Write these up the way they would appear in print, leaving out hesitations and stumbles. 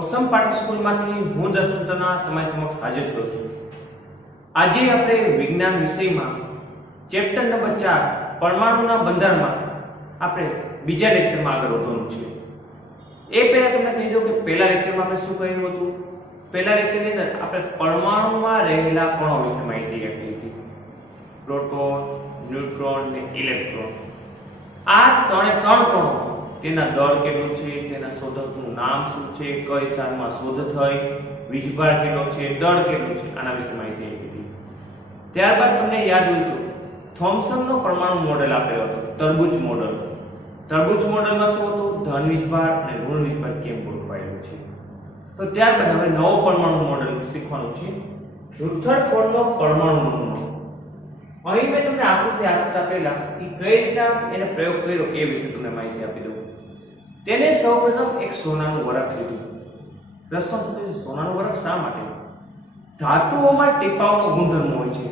કોસમ પાઠ સ્કૂલમાંથી હું દસંતના તમારી સમક્ષ હાજર થયો છું। આજે આપણે વિજ્ઞાન વિષયમાં ચેપ્ટર નંબર 4 પરમાણુના બંધારણમાં આપણે બીજા લેક્ચરમાં આગળ વધવાનું છે। એ પહેલા તમને કહી દઉં કે પહેલા લેક્ચરમાં આપણે શું કર્યું હતું। પહેલા લેક્ચરની અંદર આપણે પરમાણુમાં રહેલા કણો વિશે માહિતી આપી હતી। પ્રોટોન, ન્યુટ્રોન અને ઇલેક્ટ્રોન, આ ત્રણે ત્રણ કણો, તેના દર કેટલો છે, તેના શોધકનું નામ શું છે, કઈ સાલમાં શોધ થઈ, વીજભાર કેટલો છે, દળ કેટલો છે, આના વિશે માહિતી આપી હતી। ત્યારબાદ તમને યાદ હોય તો થોમ્સનનો પરમાણુ મોડેલ આપેલો હતો, તરબૂચ મોડેલ। તરબૂચ મોડેલમાં શું હતું, ધન વીજભાર અને ઋણ વીજભાર કેમ ગોઠવાયેલું છે। તો ત્યારબાદ હવે નવો પરમાણુ મોડેલ શીખવાનું છે, રુથરફોર્ડનો પરમાણુ નમૂનો। અહીં મેં તમને આકૃતિ આપતા પહેલા એ કઈ રીતના એને પ્રયોગ કર્યો એ વિશે તમને માહિતી આપી દઉં। તેને સૌપ્રથમ એક સોનાનું વરખ લીધું। પ્રશ્ન થતો છે, સોનાનું વરખ શા માટે? ધાતુઓમાં ટીપાવનો ગુણધર્મ હોય છે,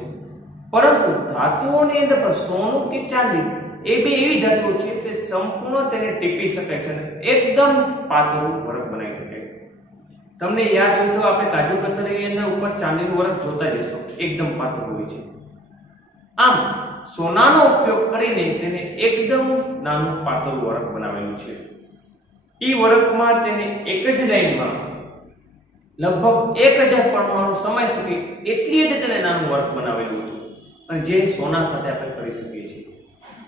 પરંતુ ધાતુઓની અંદર પણ સોનું કે ચાંદી એ બે એવી ધાતુઓ છે કે સંપૂર્ણ તેને ટીપી શકાય છે અને એકદમ પાતળું વરખ બનાવી શકાય। તમને યાદ હોય તો આપણે કાજુ કતરીની અંદર ઉપર ચાંદીનું વરખ જોતા જ હશો, એકદમ પાતળું હોય છે। આમ સોનાનો ઉપયોગ કરીને તેને એકદમ નાનું પાતળું વરખ બનાવેલું છે। ઈ વરખમાં તેને એક જ લાઈનમાં લગભગ 1000 પરમાણુ સમાઈ શકે એટલી જ તેને નાનું વરખ બનાવેલું હતું, અને જે સોના સાથે આપણે કરી શકીએ છીએ।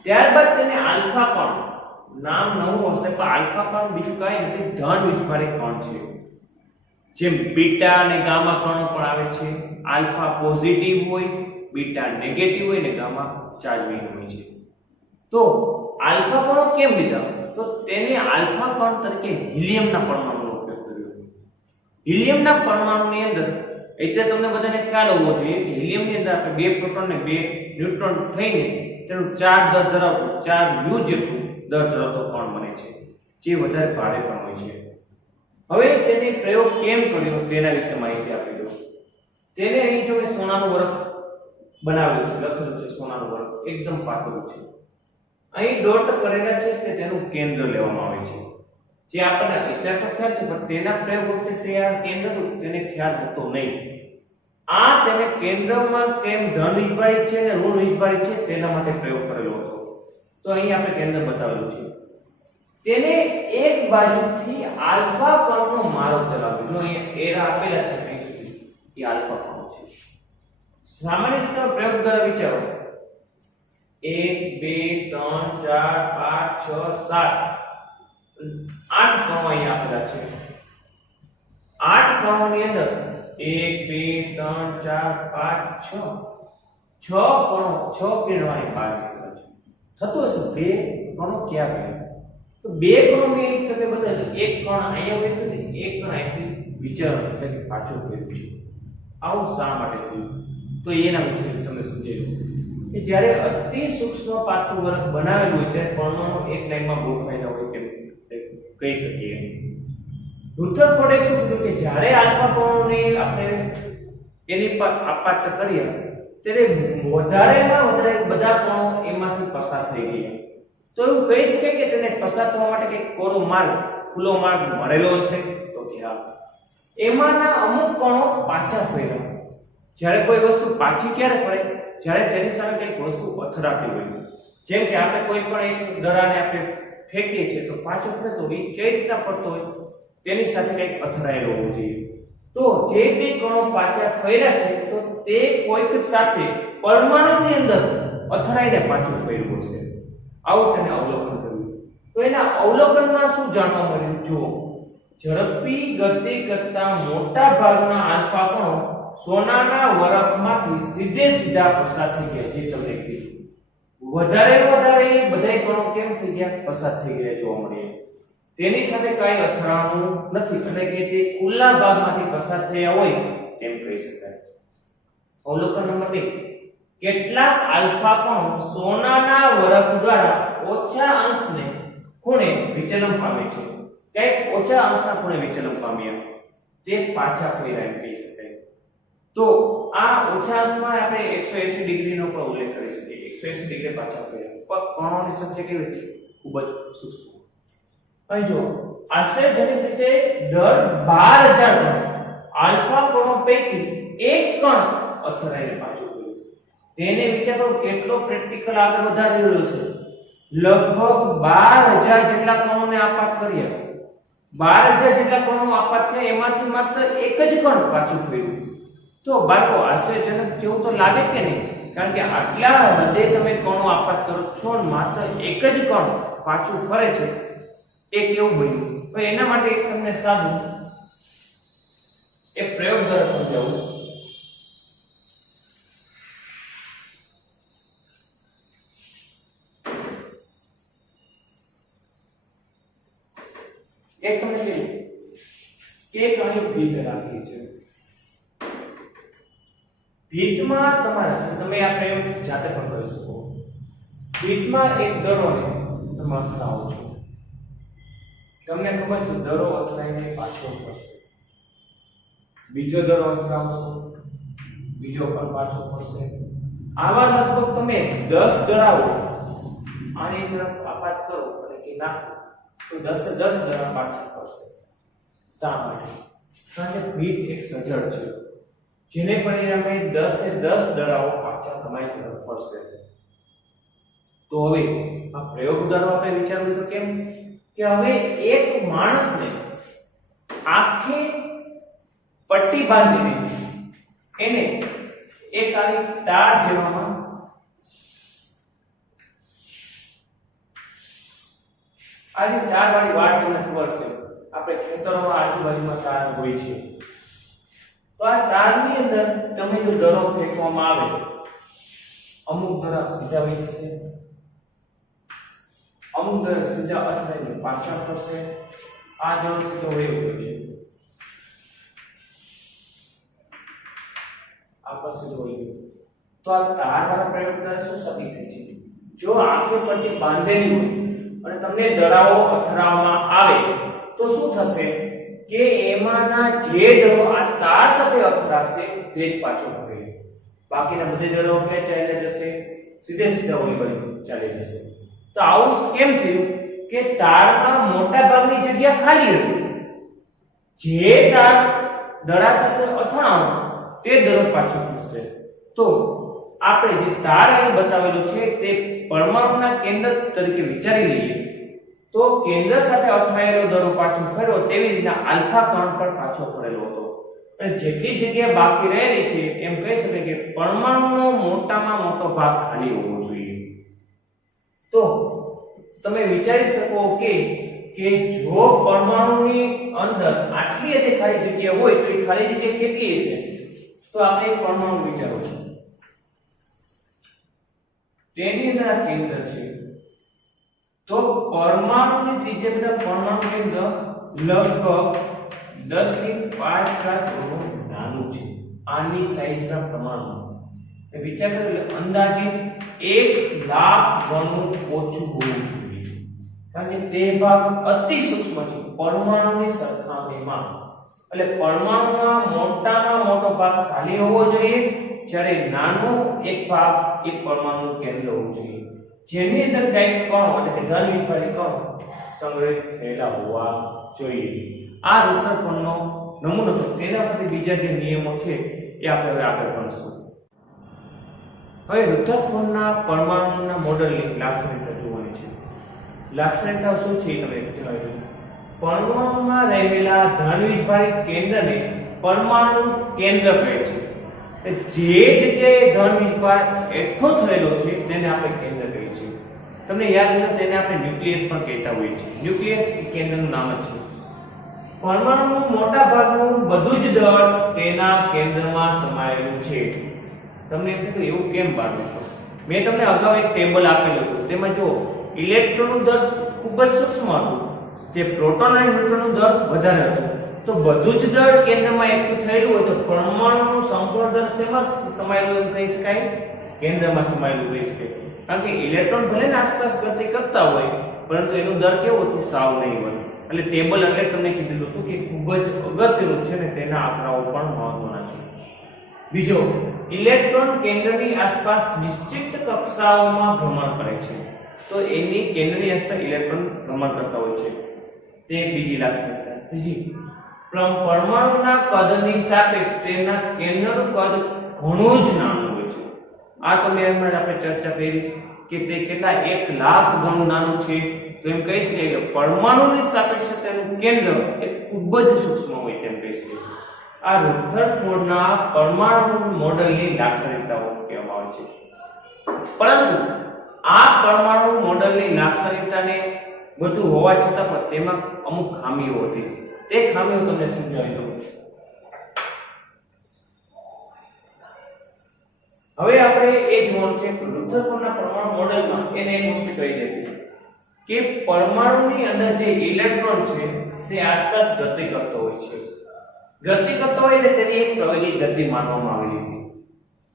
ત્યારબાદ તેને આલ્ફા કણ, નામ નવું હશે પણ આલ્ફા કણ બીજું કાંઈ નથી, ધન વીજભારી કણ છે। જેમ બીટા અને ગામા કણો પણ આવે છે, આલ્ફા પોઝિટિવ હોય, બીટા નેગેટિવ હોય ને ગામા ચાર્જ વિહીન હોય છે। તો આલ્ફા કણો કેમ લીધા? તો તેને આલ્ફા કણ તરીકે હિલિયમના પરમાણુનો ઉપયોગ કર્યો। હિલિયમના પરમાણુની અંદર એટલે તમને બધાને ખ્યાલ હોવો જોઈએ કે હિલિયમની અંદર આપણે 2 પ્રોટોન ને 2 ન્યુટ્રોન થઈને તેનું 4 દર ધરાવતું 4 u જેટલું દર ધરાવતો કણ બને છે, જે વધારે ભારે પણ હોય છે। હવે તેને પ્રયોગ કેમ કર્યો તેના વિશે માહિતી આપી દઉં। તેને અહીં જો સોનાનું વરખ બનાવેલું છે, લખેલું છે સોનાનું વરખ, એકદમ પાતળું છે। અહીં ડોટ કરેલા છે તે તેનું કેન્દ્ર લેવામાં આવે છે, જે આપણને અત્યારે તો ખ્યાલ છે પણ તેના પ્રયોગ વખતે તે આ કેન્દ્ર તેને ખ્યાલ હતો નહીં। આ તેને કેન્દ્રમાં કેમ ધન વીજભારી છે અને ઋણ વીજભારી છે તેના માટે પ્રયોગ કરેલો હતો। તો અહીં આપણે કેન્દ્ર બતાવેલું છે। તેને એક બાજુથી આલ્ફા કણનો મારો ચલાવ્યો, જો અહીંયા એરા આપેલા છે અહીં સુધી, એ આલ્ફા કણો છે। સામાન્ય રીતે પ્રયોગ દ્વારા વિચારો, 1 2 3 4 5 6 7 8 કણો અહીંયા આપેલા છે। 8 કણોની અંદર 1 2 3 4 5 6 કણો, 6 કિરણો અહીં બહાર નીકળ્યા છે। થતું હશે 2 કણો ક્યાં ગયા? તો 2 કણોની એક તમે બતાવો, એક કણ અહીંયા વેચ્યું છે, એક કણ અહીંથી વિચારો એટલે કે પાછું ફેરવ્યું છે। આવું શા માટે થયું? તો એના વિશે તમને સમજાવ્યું કે જ્યારે અતિ સૂક્ષ્મ પાતળું વરખ બનાવેલું હોય ત્યારે પરમાણુ એક લાઈનમાં ગોઠવાયેલા હોય તેમ કહી શકીએ। રુથરફોર્ડે શું કીધું કે જ્યારે આલ્ફા કણોને આપણે એની પર આપાત કર્યા ત્યારે વધારેમાં વધારે બધા કણો એમાંથી પસાર થઈ ગયા। તો એવું કહી શકાય કે તેને પસાર થવા માટે કંઈક કોરો માર્ગ, ખુલ્લો માર્ગ મળેલો હશે? તો કે હા। એમાંના અમુક કણો પાછા ફર્યા। જ્યારે કોઈ વસ્તુ પાછી ક્યારે ફરે? જ્યારે તેની સામે કંઈક વસ્તુ અથડાતી હોય। જેમ કે આપણે કોઈ પણ એક દડાને આપણે ફેંકીએ છીએ તો પાછો ફરે તો એ કઈ રીતના ફરતો હોય? તેની સાથે કંઈક અથડાયેલો હોવો જોઈએ। તો જે બે કણો પાછા ફર્યા છે તો તે કોઈક સાથે પરમાણુની અંદર અથડાઈને પાછું ફર્યું હશે, આવું તેને અવલોકન કર્યું। તો એના અવલોકનમાં શું જાણવા મળ્યું? જો ઝડપી ગતિ કરતા મોટા ભાગના આલ્ફા કણો સોનાના વરખમાંથી સીધા પસાર થઈ ગયા, જે તમને કીધું। વધારે બધા કણો કેમ થઈ ગયા? પસાર થઈ ગયા જોવા મળ્યા। તેની સાથે કાંઈ અથડાણું નથી, એટલે કે તે ખુલ્લા ભાગમાંથી પસાર થયા હોય એમ કહી શકાય। અવલોકન નંબર 2, કેટલાક આલ્ફા કણો સોનાના વરખ દ્વારા ઓછા અંશને ખૂણે વિચલન પામે છે। કંઈક ઓછા અંશના ખૂણે વિચલન પામ્યા, તે પાછા ફર્યા એમ કહી શકાય। તો આ ઓછા અંશમાં આપણે 180 ડિગ્રીનો પણ ઉલ્લેખ કરી શકીએ। 180 ડિગ્રી પાછા ફર્યા, પણ કણોની સંખ્યા કેવી છે? ખૂબ જ સૂક્ષ્મ। અહીં જો આશ્ચર્યજનક રીતે દર 12000 કણ આલ્ફા કણો પૈકી એક કણ અથડાઈને પાછું ગયું. તેને વિચાર કરો કેટલો પ્રેક્ટિકલ આગળ વધારી રહ્યો છે. લગભગ 12000 જેટલા કણોને આપાત કર્યા. 12000 જેટલા કણો આપાત થયા, એમાંથી માત્ર એક જ કણ પાછું ફર્યું. તો બાળકો આશ્ચર્યજનક જેવું તો લાગે કે નહીં? કારણ કે આટલા હદે તમે કણો આપાત કરો છો અને માત્ર એક જ કણ પાછું ફરે છે, એ કેવું બન્યું? તો એના માટે તમને સાદું એક પ્રયોગ દ્વારા સમજાવું. એક તમને કહ્યું કે એક અહીં ભીત રાખી છે. ભીતમાં તમે આ પ્રયોગ જાતે પણ કરી શકો. ભીતમાં એક દરોને તમે અથડાવો છો. તમને ખબર છે દરો અથડાઈને પાછો ફરશે. બીજો દરો અથડાવશો, બીજો પણ પાછો ફરશે. આવા લગભગ તમે 10 દરાઓ આની તરફ આપાત કરો એટલે કે નાખો તો 10 એ 10 દરા પાછા ફરશે. શા માટે? કારણ કે ભીત એક સજળ છે, જેને પરિણામે 10 એ 10 દરાઓ પાછા તમારી તરફ ફરશે. તો હવે આ પ્રયોગ દ્વારા આપણે વિચારવું તો કેમ કે હવે એક માણસને આખી પટ્ટી બાંધીને એને એક આવી તાર જેવામાં આવી તારવાળી વાટ તમને ખબર છે, આપણે ખેતરોમાં આજુબાજુમાં તાર હોય છે. તો આ તારની અંદર તમે જો દરો ફેંકવામાં આવે, અમુક દરા સીધા વહી જશે, અમુક દરા સીધા અથડાઈને પાછા ફરશે. આ દરો સીધો વહી ગયો છે, આ પર સીધો વહી ગયો. તો આ તારવાળા પ્રયોગ દ્વારા શું સાબિત થાય છે? જો આખી પટ્ટી બાંધેલી હોય અને તમને દરાઓ અથડાવવામાં આવે તો શું થશે કે એમાંના જે દરો આ તાર સાથે અથડાશે તે જ પાછો ફરે. બાકીના બધી દરો ક્યાં ચાલ્યા જશે? સીધે સીધા ઓલી બાજુ ચાલી જશે. તો આવું કેમ થયું કે તારમાં મોટા ભાગની જગ્યા ખાલી હતી. જે તાર દરા સાથે અથડાણો તે દરો પાછો ફરશે. તો આપણે જે તાર અહીં બતાવેલો છે તે પરમાણુના કેન્દ્ર તરીકે વિચારી લઈએ તો કેન્દ્ર સાથે અથડાયેલો દરો પાછો ફર્યો, તેવી રીતના આલ્ફા કણ પર પાછો ફરેલો હતો. અને જેટલી જગ્યા બાકી રહેલી છે એમ કહી શકાય કે પરમાણુનો મોટામાં મોટો ભાગ ખાલી હોવો જોઈએ. તો તમે વિચારી શકો કે જો પરમાણુની અંદર આટલી હદે ખાલી જગ્યા હોય તો એ ખાલી જગ્યા કેટલી હશે? તો આપણે એક પરમાણુ વિચારો છો, તેની અંદર આ કેન્દ્ર છે. તો પરમાણુની ત્રિજ્યા પરમાણુ કેન્દ્ર લગભગ 10⁵ ગણું નાનું છે આની સાઈઝના પ્રમાણમાં. વિચાર કરો, અંદાજિત 1,00,000 ગણું ઓછું હોવું જોઈએ, કારણ કે તે ભાગ અતિ સૂક્ષ્મ છે પરમાણુની સરખામણીમાં. એટલે પરમાણુમાં મોટામાં મોટો ભાગ ખાલી હોવો જોઈએ, જ્યારે નાનો એક ભાગ એ પરમાણુનું કેન્દ્ર હોવું જોઈએ, જેની અંદર કંઈક કણો એટલે કે ધન વિખેરાયેલા કણો સંગ્રહિત થયેલા હોવા જોઈએ. આ રુદ્રકોણનો નમૂનો હતો. તેના પરથી બીજા જે નિયમો છે એ આપણે હવે આગળ ભણીશું. હવે રુદ્રકોણના પરમાણુના મોડેલની લાક્ષણિકતા જોવાની છે. લાક્ષણિકતા શું છે તમે જણાવી દો. પરમાણુમાં રહેલા ધન વિખેરાયેલ કેન્દ્રને પરમાણુનું કેન્દ્ર કહે છે. જે જગ્યાએ ધન વિખેરાવ એકઠો થયેલો છે તેને આપણે કેન્દ્ર કહીએ છીએ. તમને યાદ હોય તેને આપણે ન્યુક્લિયસ પણ કહેતા હોઈએ છીએ. ન્યુક્લિયસ એ કેન્દ્રનું નામ જ છે. પરમાણુનું મોટા ભાગનું બધું જ દળ તેના કેન્દ્રમાં સમાયેલું છે. તમને એમ થતું એવું કેમ બાળકો? મેં તમને અગાઉ એક ટેબલ આપેલું હતું, તેમાં જો ઇલેક્ટ્રોનનું દળ ખૂબ જ સૂક્ષ્મ હતું, જે પ્રોટોન અને ન્યુટ્રોનનું દળ વધારે હતું. તો બધું જ દળ કેન્દ્રમાં એકઠું થયેલું હોય તો પરમાણુનું સંપૂર્ણ દળ શેમાં સમાયેલું કહી શકાય? કેન્દ્રમાં સમાયેલું કહી શકાય. કારણ કે ઇલેક્ટ્રોન ભલે ને આસપાસ ગતિ કરતા હોય પરંતુ એનું દળ કેવું હતું? સાવ નહીં હોય. એટલે ટેબલ એટલે તમને કીધેલું હતું કે ખૂબ જ અગત્યનું છે ને તેના આંકડાઓ પણ મહત્વના છે. બીજો, ઇલેક્ટ્રોન કેન્દ્રની આસપાસ નિશ્ચિત કક્ષાઓમાં ભ્રમણ કરે છે. તો એની કેન્દ્રની આસપાસ ઇલેક્ટ્રોન ભ્રમણ કરતા હોય છે. તે બીજી લાક્ષણિકતા. ત્રીજી, પરમાણુના કદની સાપેક્ષ તેના કેન્દ્રનું કદ ઘણું જ નાનું હોય છે. આ તો મેં હમણાં આપણે ચર્ચા કરી કે તે કેટલા 1 લાખ ગણું નાનું છે. તો એમ કહી શકાય કે પરમાણુની સાપેક્ષે તેનું કેન્દ્ર એ ખૂબ જ સૂક્ષ્મ હોય તેમ કહી શકાય. આ રુથરફોર્ડના પરમાણુ મોડેલની લાક્ષણિકતાઓ કહેવામાં આવે છે. પરંતુ આ પરમાણુ મોડેલની લાક્ષણિકતાને બધું હોવા છતાં પણ તેમાં અમુક ખામીઓ હતી. તે ખામીઓ તમને સમજાવી દઉં. હવે આપણે એ જોવાનું છે કે રુથરફોર્ડના પરમાણુ મોડેલમાં એને એક વસ્તુ કહી દીધી કે પરમાણુની અંદર જે ઇલેક્ટ્રોન છે તે આસપાસ ગતિ કરતો હોય છે. ગતિ કરતો હોય એટલે તેની એક પ્રવેગી ગતિ માનવામાં આવેલી હતી.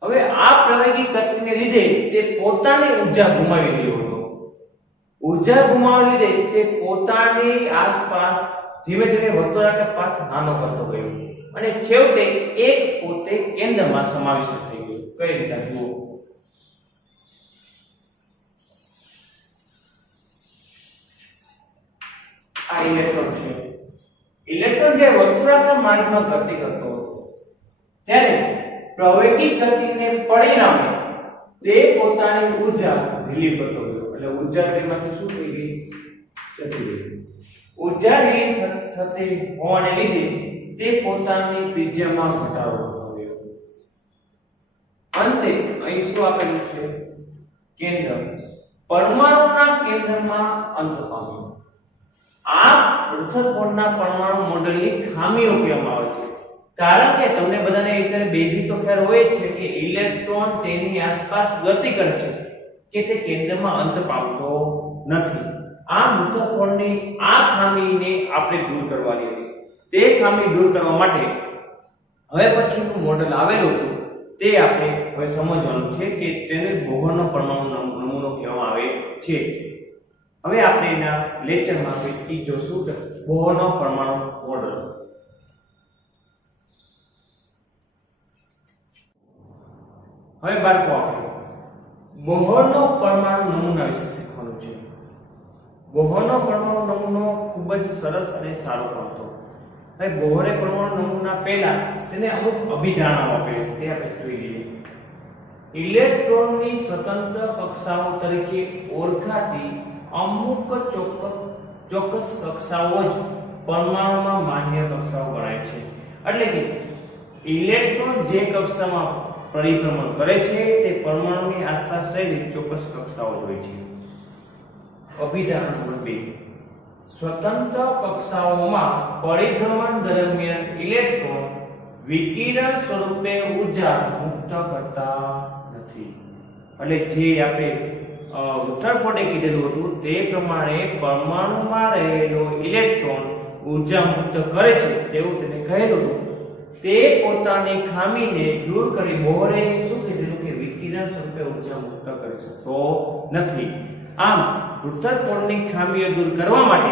હવે આ પ્રવેગી ગતિને લીધે તે પોતાની ઊર્જા ગુમાવી રહ્યો હતો. ઊર્જા ગુમાવવા લીધે તે પોતાની આસપાસ ધીમે ધીમે વર્તુળાકાર પાથ નાનો કરતો ગયો અને છેવટે એક પોતે કેન્દ્રમાં સમાવિષ્ટ થઈ ગયો. કઈ રીતે જુઓ. આ ઇલેક્ટ્રોન છે. ઇલેક્ટ્રોન જે વર્તુળાકાર માર્ગમાં ગતિ કરતો હતો ત્યારે પ્રવેગી ગતિને પરિણામે તે પોતાની ઊર્જા રિલીવ કરતો ગયો. એટલે ઊર્જા તેમાંથી શું થઈ ગઈ? જતી રહી. ઊર્જા રિલીવ થતી હોવાને લીધે તે પોતાની ત્રિજ્યામાં ઘટાડો કરતો ગયો. અંતે અહીં શું આપેલું છે? કેન્દ્ર. પરમાણુના કેન્દ્રમાં અંત પામ્યો. આ રુથરફોર્ડના પરમાણુ મોડેલની ખામીઓ કહેવામાં આવે છે. કારણ કે તમને બધાને અત્યારે બેઝિક તો ખ્યાલ હોય જ છે કે ઇલેક્ટ્રોન તેની આસપાસ ગતિ કરે છે કે તે કેન્દ્રમાં અંત પામતો નથી. આ રુથરફોર્ડની આ ખામીને આપણે દૂર કરવાની હતી. તે ખામી દૂર કરવા માટે હવે પછીનું મોડેલ આવેલું હતું તે આપણે હવે સમજવાનું છે કે તેને બોહરનો પરમાણુ નમૂનો કહેવામાં આવે છે. હવે આપણે એના લેક્ચરમાં આપણે જોશું કે બોહરનો પરમાણુ મોડેલ. હવે બાળકો આપણે બોહરનો પરમાણુ નમૂના વિશે શીખવાનું છે. બોહરનો પરમાણુ નમૂનો ખૂબ જ સરસ અને સારો પણ હતો. હવે બોહરે પરમાણુ નમૂના પહેલા તેને અમુક અભિધારણાઓ આપેલી તે આપણે જોઈ લઈએ. ઇલેક્ટ્રોનની સ્વતંત્ર કક્ષાઓ તરીકે ઓળખાતી અમુક ચોક્કસ કક્ષાઓ જ પરમાણુમાં માન્ય કક્ષાઓ ગણાય છે. એટલે કે ઇલેક્ટ્રોન જે કક્ષામાં પરિભ્રમણ કરે છે તે પરમાણુની આસપાસ રહેલી ચોક્કસ કક્ષાઓ હોય છે. અભિધારણા નંબર 2. સ્વતંત્ર કક્ષાઓમાં પરિભ્રમણ દરમિયાન ઇલેક્ટ્રોન વિકિરણ સ્વરૂપે ઊર્જા મુક્ત કરતા નથી. એટલે જે આપણે રુથરફોર્ડે કીધેલું હતું તે પ્રમાણે પરમાણુમાં રહેલો ઇલેક્ટ્રોન ઊર્જા મુક્ત કરે છે તેવું તેને કહેલું હતું. તે પોતાની ખામીને દૂર કરી બોહરે શું કીધેલું કે વિકિરણ સ્વરૂપે ઊર્જા મુક્ત કરી શકતો નથી. આમ રુથરફોર્ડની ખામીઓ દૂર કરવા માટે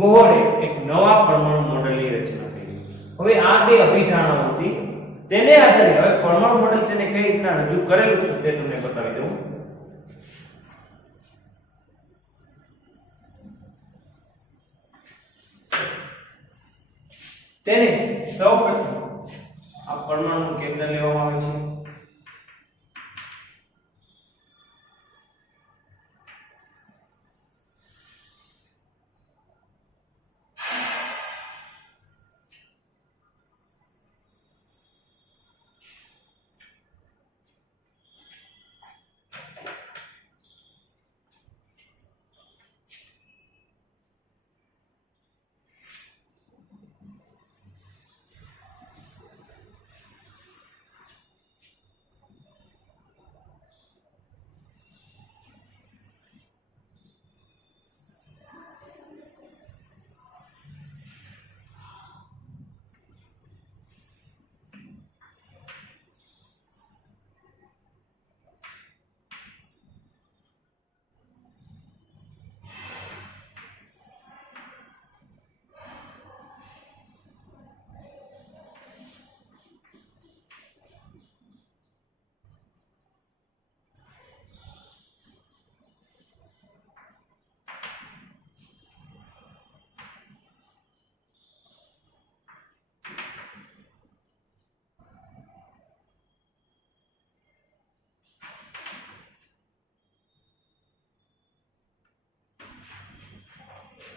બોહરે એક નવા પરમાણુ મોડેલની રચના કરી. હવે આ જે અભિધારણાઓ હતી તેને આધારે હવે પરમાણુ મોડેલ તેને કઈ રીતના રજૂ કરેલું છે તે તમને બતાવી દઉં. તેને સૌપ્રથમ આ પરમાણુનું કેન્દ્ર લેવામાં આવે છે.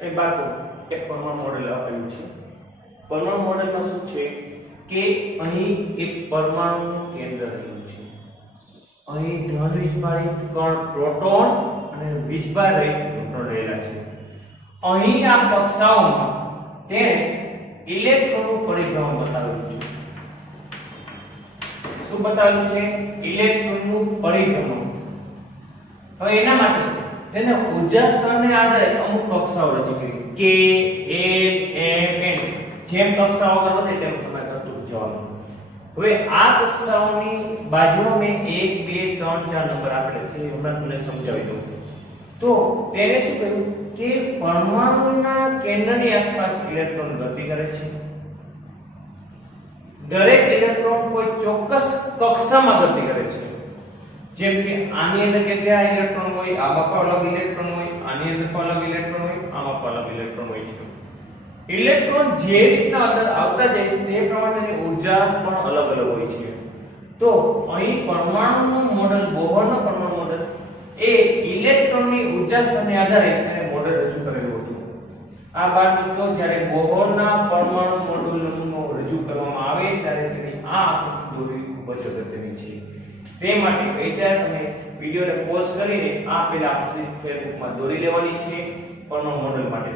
એ બાળકો એક પરમાણુ મોડેલ આપેલું છે. પરમાણુ મોડેલમાં શું છે કે અહીં એક પરમાણુનું કેન્દ્ર રહેલું છે. અહીં ધન વીજભારિત કણ પ્રોટોન અને વીજભારિત ન્યુટ્રોન રહેલા છે. અહીં આ કક્ષાઓમાં તેણે ઇલેક્ટ્રોનનું પરિભ્રમણ બતાવેલું છે. શું બતાવેલું છે? ઇલેક્ટ્રોનનું પરિભ્રમણ. હવે એના માટે તેને ઊર્જા સ્તરને આધારે અમુક કક્ષાઓ રજૂ કરી કે એલ એમ એન. જેમ કક્ષાઓ આગળ વધે તેમ તમે કરતું જવાનું. હવે આ કક્ષાઓની બાજુમાં મેં 1 2 3 4 નંબર આપેલા છે. હમણાં તમને સમજાવી દઉં. તો તેને શું કહ્યું કે પરમાણુના કેન્દ્રની આસપાસ ઇલેક્ટ્રોન ગતિ કરે છે. દરેક ઇલેક્ટ્રોન કોઈ ચોક્કસ કક્ષામાં ગતિ કરે છે. જેમ કે આની અંદર કેટલા ઇલેક્ટ્રોન હોય, આમાં પણ અલગ ઇલેક્ટ્રોન હોય, આની અંદર પણ અલગ ઇલેક્ટ્રોન હોય, આમાં પણ અલગ ઇલેક્ટ્રોન હોય છે. ઇલેક્ટ્રોન જે રીતના અંદર આવતા જાય તે પ્રમાણે તેની ઊર્જા પણ અલગ અલગ હોય છે. તો અહીં પરમાણુનું મોડેલ, બોહરનું પરમાણુ મોડેલ એ ઇલેક્ટ્રોનની ઊર્જા સ્તરને આધારે તેને મોડેલ રજૂ કરેલું હતું. આ બાદ મિત્રો જ્યારે બોહરના પરમાણુ મોડેલ નમૂનો રજૂ કરવામાં આવે ત્યારે તેની આ આકૃતિ દોરવી ખૂબ જ અગત્યની છે. તે માટે અત્યારે તમે વિડિયોને પોઝ કરીને આ પેલા આકૃતિ ફેસબુકમાં દોરી લેવાની છે પરમાણુ મોડેલ માટે.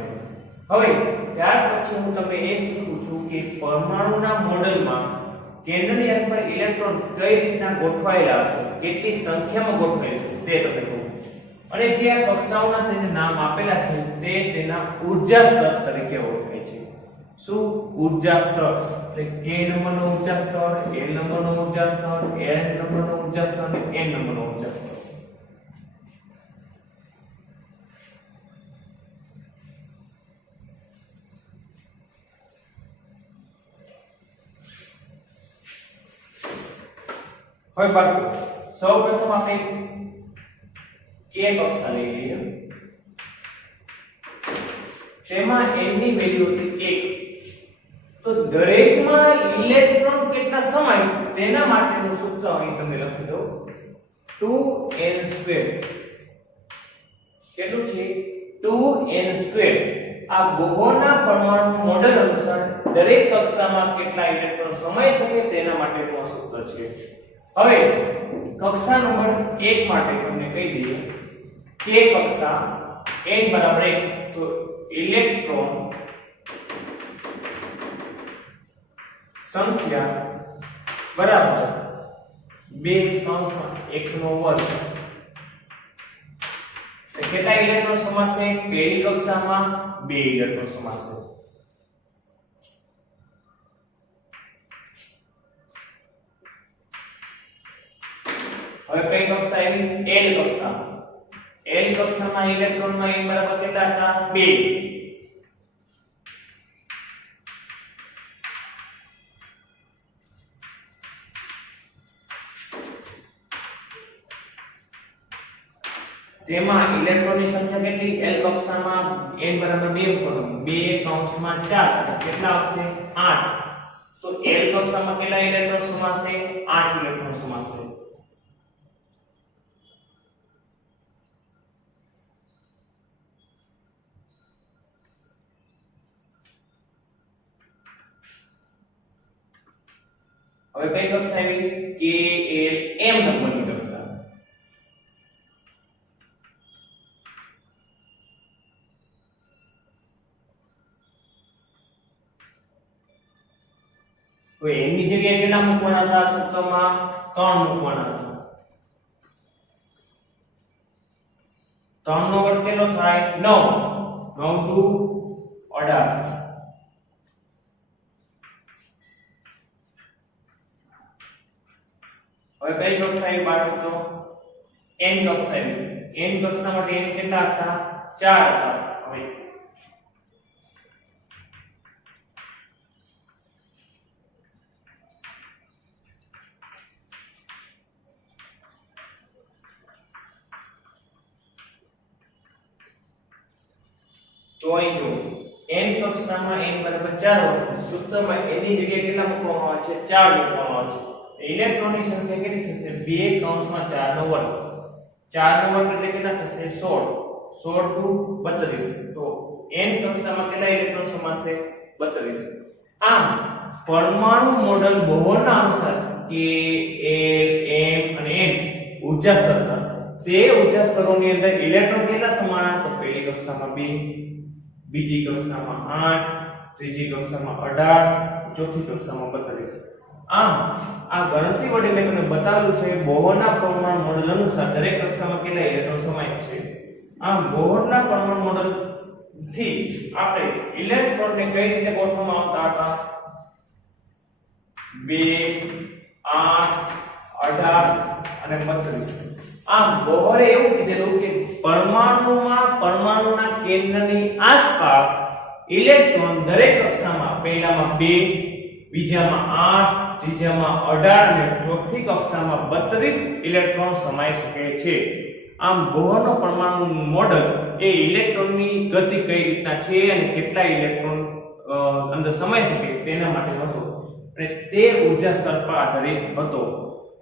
હવે ત્યાર પછી હું તમને એ શીખવું છું કે પરમાણુના મોડેલમાં કેન્દ્રની આસપાસ ઇલેક્ટ્રોન કઈ રીતના ગોઠવાયેલા હશે, કેટલી સંખ્યામાં ગોઠવાયેલા હશે તે તમને કહું. અને જે આ કક્ષાઓના તેને નામ આપેલા છે તે તેના ઊર્જા સ્તર તરીકે ઓળખાય છે. શું? ઊર્જા સ્તર. એટલે k નંબરનો ઊર્જા સ્તર, l નંબરનો ઊર્જા સ્તર, n નંબરનો ઊર્જા સ્તર અને n નંબરનો ઊર્જા સ્તર. હવે બાળકો સૌપ્રથમ આપણે k કક્ષા લઈ લઈએ. તેમાં n ની વેલ્યુ હતી 1. તો દરેકમાં ઇલેક્ટ્રોન કેટલા સમાય તેના માટેનું સૂત્ર અહીં તમે લખી દો. 2n2. કેટલું છે? 2n2. આ બોહરના પરમાણુ મોડેલ અનુસાર દરેક કક્ષામાં કેટલા ઇલેક્ટ્રોન સમાઈ શકે તેના માટેનું સૂત્ર છે. હવે કક્ષા નંબર 1 માટે તમને કહી દઈએ કે કક્ષા n બરાબર 1. તો ઇલેક્ટ્રોન સંખ્યા બરાબર 2 કૌંસમાં 1 નો વર્ગ. કેટલા ઇલેક્ટ્રોન સમાશે? પહેલી કક્ષામાં 2 ઇલેક્ટ્રોન સમાશે. હવે કઈ કક્ષા આવી? l કક્ષા. l કક્ષામાં ઇલેક્ટ્રોનમાં n બરાબર કેટલા હતા? 2. તેમાં ઇલેક્ટ્રોનની સંખ્યા કેટલી? l કક્ષામાં n બરાબર 2 કરો. 2 કૌંસમાં 4 કેટલા આવશે? 8. તો l કક્ષામાં કેટલા ઇલેક્ટ્રોન સમાશે? 8 ઇલેક્ટ્રોન સમાશે. હવે કઈ કક્ષા આવી? k l m નંબરની કક્ષા. હવે એની જગ્યાએ કેટલા મૂકવાના હતા? સૂત્રમાં 3 મૂકવાના હતા. 3 નો વર્ગ કેટલો થાય? 9. 9 દુ 18. હવે કઈ કક્ષા આવી બાળકો? n કક્ષા આવી. n કક્ષા માટે n કેટલા હતા? 4 હતા. હવે તો અહીં જો n કક્ષામાં n બરાબર 4 હોય. સૂત્રમાં n ની જગ્યાએ કેટલા મૂકવામાં આવે છે? 4 મૂકવામાં આવે છે. ઇલેક્ટ્રોનની સંખ્યા કેટલી થશે? 2 કૌંસમાં 4 નો વર્ગ. 4 નો વર્ગ એટલે કેટલા થશે? 16. 16 દુ 32. તો n કક્ષામાં કેટલા ઇલેક્ટ્રોન સમાશે 32. આમ પરમાણુ મોડેલ બોહરના અનુસાર કે l m અને n ઊર્જા સ્તરના તે ઊર્જા સ્તરોની અંદર ઇલેક્ટ્રોન કેટલા સમાણા તો પહેલી કક્ષામાં 2, બીજી કક્ષામાં 8, ત્રીજી કક્ષામાં 18, ચોથી કક્ષામાં 32. આમ આ ગણતરી વડે મેં તમને બતાવેલું છે બોહરના પરમાણુ મોડેલ અનુસાર દરેક કક્ષામાં કેટલા ઇલેક્ટ્રોન સમાય છે. આમ બોહરના પરમાણુ મોડેલ થી આપણે ઇલેક્ટ્રોનને કઈ રીતે ગોઠવવામાં આવતા હતા 2, 8, 18 અને 32. આમ બોહરે એવું કીધેલું કે પરમાણુના કેન્દ્રની આસપાસ ઇલેક્ટ્રોન દરેક કક્ષામાં પહેલામાં 2, બીજામાં 8, ત્રીજામાં 18 અને ચોથી કક્ષામાં 32 ઇલેક્ટ્રોન સમાઈ શકે છે. આમ બોહરનો પરમાણુ મોડેલ એ ઇલેક્ટ્રોનની ગતિ કઈ રીતના છે અને કેટલા ઇલેક્ટ્રોન અંદર સમાઈ શકે તેના માટે હતો અને તે ઊર્જા સ્તર પર આધારિત હતો.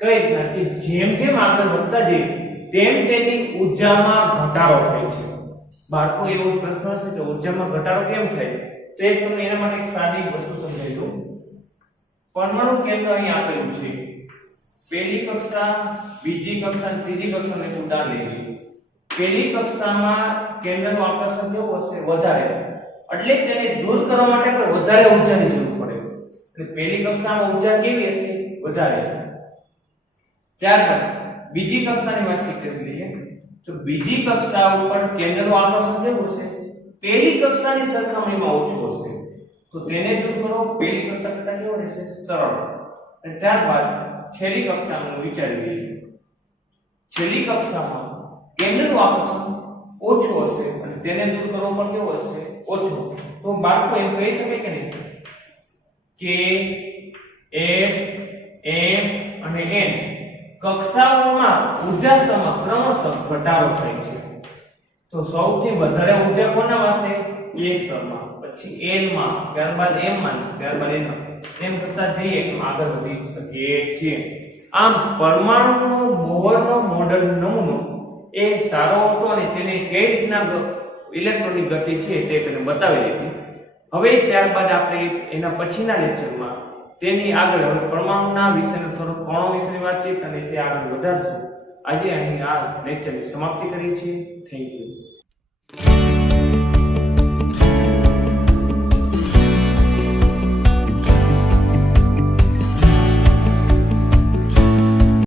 કઈ રીતના કે જેમ જેમ આગળ વધતા જઈએ તેમ તેની ઊર્જામાં ઘટાડો થાય છે. બાળકો એવો પ્રશ્ન છે કે ઊર્જામાં ઘટાડો કેમ થાય તો એક તમને એના માટે એક સાદી વસ્તુ સમજાવી દઉં. પરમાણુ કેન્દ્ર અહીં આપેલું છે. પહેલી કક્ષા, બીજી કક્ષા અને ત્રીજી કક્ષાને ઉદાહરણ લઈએ. પહેલી કક્ષામાં કેન્દ્રનું આકર્ષણ કેવું હશે વધારે, એટલે તેને દૂર કરવા માટે આપણે વધારે ઊર્જાની જરૂર પડે. એટલે પહેલી કક્ષામાં ઊર્જા કેવી હશે વધારે. ત્યારબાદ બીજી કક્ષાની વાત કરી લઈએ તો બીજી કક્ષા ઉપર કેન્દ્રનું આકર્ષણ કેવું હશે પહેલી કક્ષાની સરખામણીમાં ઓછું હશે. તો તેને દૂર કરો પહેલી કક્ષા કરતા કેવો રહેશે સરળ. અને ત્યારબાદ છેલ્લી કક્ષાનું વિચારી લઈએ. છેલ્લી કક્ષામાં કેન્દ્રનું આકર્ષણ ઓછું હશે અને તેને દૂર કરવો પણ કેવો હશે ઓછો. તો બાળકો એમ કહી શકે કે નહીં કે f m અને n કક્ષાઓમાં ઊર્જા સ્તરમાં ક્રમશઃ ઘટાડો થાય છે. તો સૌથી વધારે ઊર્જા કોનામાં હશે k સ્તરમાં, પછી n માં, ત્યારબાદ m માં, ત્યારબાદ n માં. એમ કરતા જઈએ તો આગળ વધી શકીએ છીએ. આમ પરમાણુનો બોહરનો મોડેલ નમૂનો એ સારો હતો અને તેને કઈ રીતના ઇલેક્ટ્રોનની ગતિ છે તે તેને બતાવી હતી. હવે ત્યારબાદ આપણે એના પછીના લેક્ચરમાં તેની આગળ હવે પરમાણુના વિષયનો થોડો કણો વિશેની વાતચીત અને તે આગળ વધારશું. આજે અહીં આ લેક્ચરની સમાપ્તિ કરીએ છીએ. Thank you.